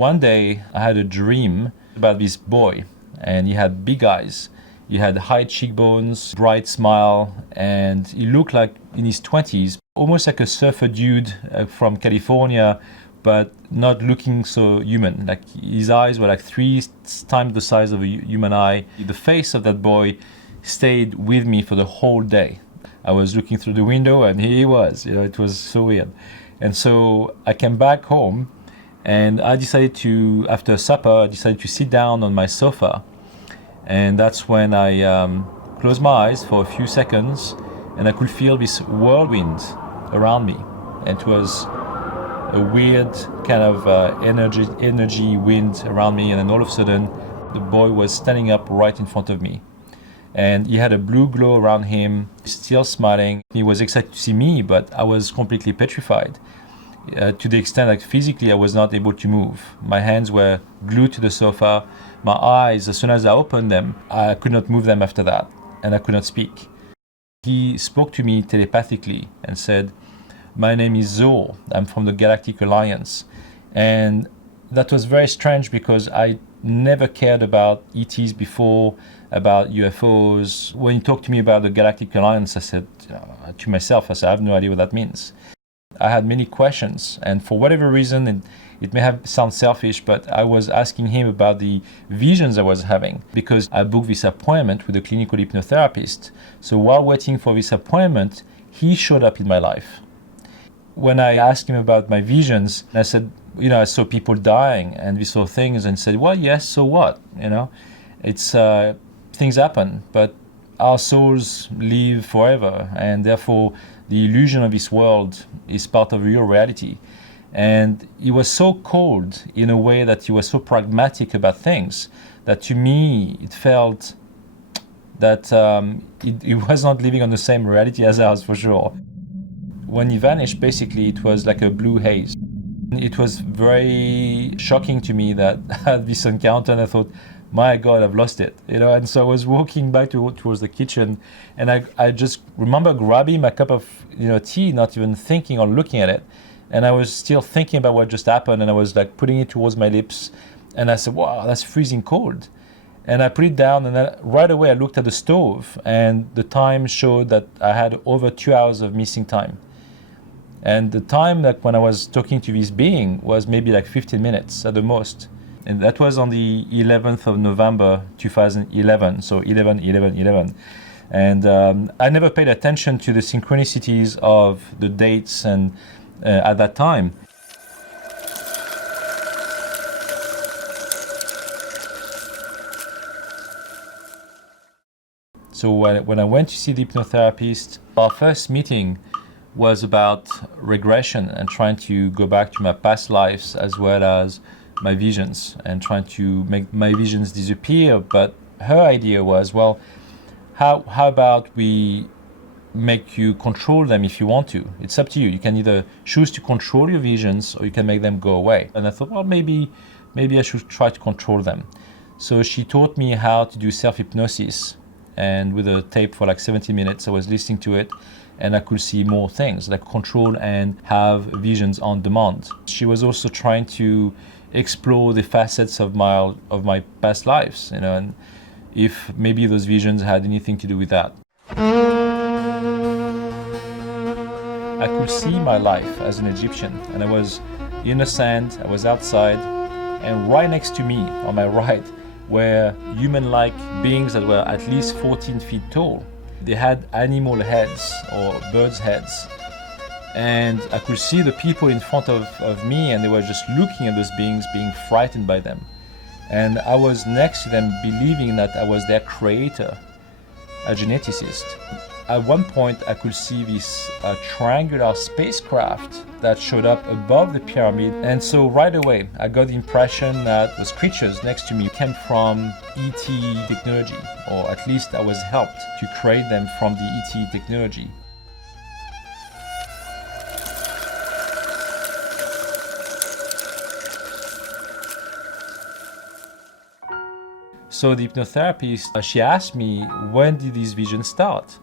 One day I had a dream about this boy, and he had big eyes. He had high cheekbones, bright smile, and he looked like in his 20s, almost like a surfer dude from California, but not looking so human. Like his eyes were like 3 times the size of a human eye. The face of that boy stayed with me for the whole day. I was looking through the window and here he was. It was so weird. And so I came back home and I decided to, after supper, to sit down on my sofa. And that's when I closed my eyes for a few seconds and I could feel this whirlwind around me. And it was a weird kind of energy wind around me. And then all of a sudden, the boy was standing up right in front of me. And he had a blue glow around him, still smiling. He was excited to see me, but I was completely petrified. To the extent that physically I was not able to move. My hands were glued to the sofa. My eyes, as soon as I opened them, I could not move them after that, and I could not speak. He spoke to me telepathically and said, "My name is Zoe. I'm from the Galactic Alliance." And that was very strange because I never cared about ETs before, about UFOs. When he talked to me about the Galactic Alliance, I said to myself, I have no idea what that means. I had many questions, and for whatever reason, it may have sound selfish, but I was asking him about the visions I was having because I booked this appointment with a clinical hypnotherapist. So while waiting for this appointment, he showed up in my life. When I asked him about my visions, I said, I saw people dying and we saw things, and said, well, yes, so what? It's things happen, but our souls live forever, and therefore the illusion of this world is part of your reality. And he was so cold in a way that he was so pragmatic about things that to me it felt that he was not living on the same reality as ours, for sure. When he vanished, basically it was like a blue haze. It was very shocking to me that I had this encounter, and I thought, my God, I've lost it, And so I was walking back towards the kitchen, and I just remember grabbing my cup of tea, not even thinking or looking at it, and I was still thinking about what just happened, and I was like putting it towards my lips, and I said, wow, that's freezing cold. And I put it down, and then right away I looked at the stove, and the time showed that I had over 2 hours of missing time. And the time that when I was talking to this being was maybe like 15 minutes at the most. And that was on the 11th of November, 2011, so 11/11/11. And I never paid attention to the synchronicities of the dates and at that time. So when I went to see the hypnotherapist, our first meeting was about regression and trying to go back to my past lives as well as my visions and trying to make my visions disappear. But her idea was, well, how about we make you control them if you want to? It's up to you. You can either choose to control your visions or you can make them go away. And I thought, well, maybe I should try to control them. So she taught me how to do self-hypnosis, and with a tape for like 70 minutes, I was listening to it, and I could see more things, like control and have visions on demand. She was also trying to explore the facets of my past lives, and if maybe those visions had anything to do with that. I could see my life as an Egyptian, and I was in the sand, I was outside, and right next to me, on my right, were human-like beings that were at least 14 feet tall. They had animal heads or birds' heads. And I could see the people in front of me, and they were just looking at those beings, being frightened by them. And I was next to them, believing that I was their creator, a geneticist. At one point, I could see this triangular spacecraft that showed up above the pyramid. And so right away, I got the impression that those creatures next to me came from ET technology, or at least I was helped to create them from the ET technology. So the hypnotherapist, she asked me, when did these visions start?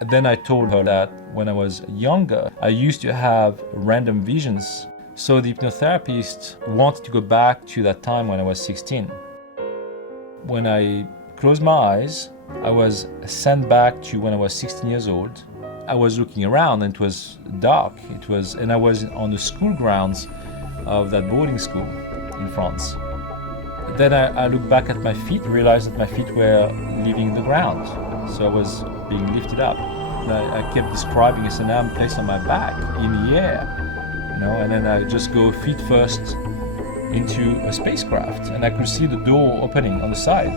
And then I told her that when I was younger, I used to have random visions So the hypnotherapist wanted to go back to that time when I was 16. When I closed my eyes, I was sent back to when I was 16 years old. I was looking around and it was dark. And I was on the school grounds of that boarding school in France. Then I looked back at my feet and realized that my feet were leaving the ground. So I was being lifted up. And I kept describing it, so now I'm placed on my back in the air. And then I just go feet first into a spacecraft, and I could see the door opening on the side.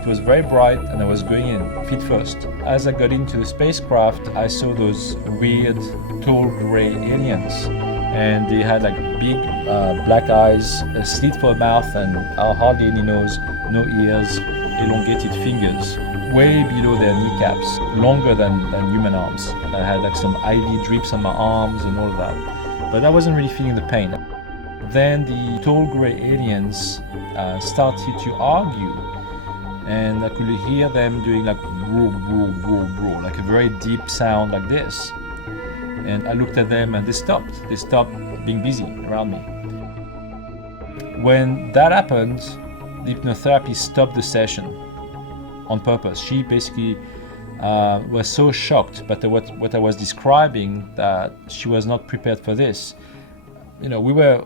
It was very bright, and I was going in feet first. As I got into the spacecraft, I saw those weird, tall gray aliens, and they had like big black eyes, a slit for a mouth, and hardly any nose, no ears, elongated fingers, way below their kneecaps, longer than human arms. I had like some IV drips on my arms and all of that. But I wasn't really feeling the pain. Then the tall grey aliens started to argue, and I could hear them doing like roar, roar, roar, roar, like a very deep sound like this. And I looked at them and they stopped. They stopped being busy around me. When that happened, the hypnotherapist stopped the session on purpose. She basically was so shocked by what I was describing that she was not prepared for this. We were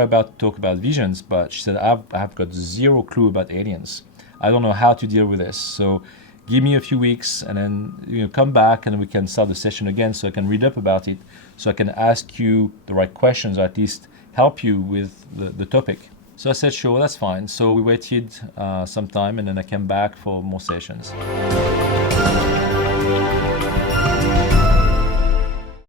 about to talk about visions, but she said, I've got zero clue about aliens. I don't know how to deal with this. So give me a few weeks and then come back and we can start the session again so I can read up about it, so I can ask you the right questions or at least help you with the topic. So I said, sure, that's fine. So we waited some time and then I came back for more sessions.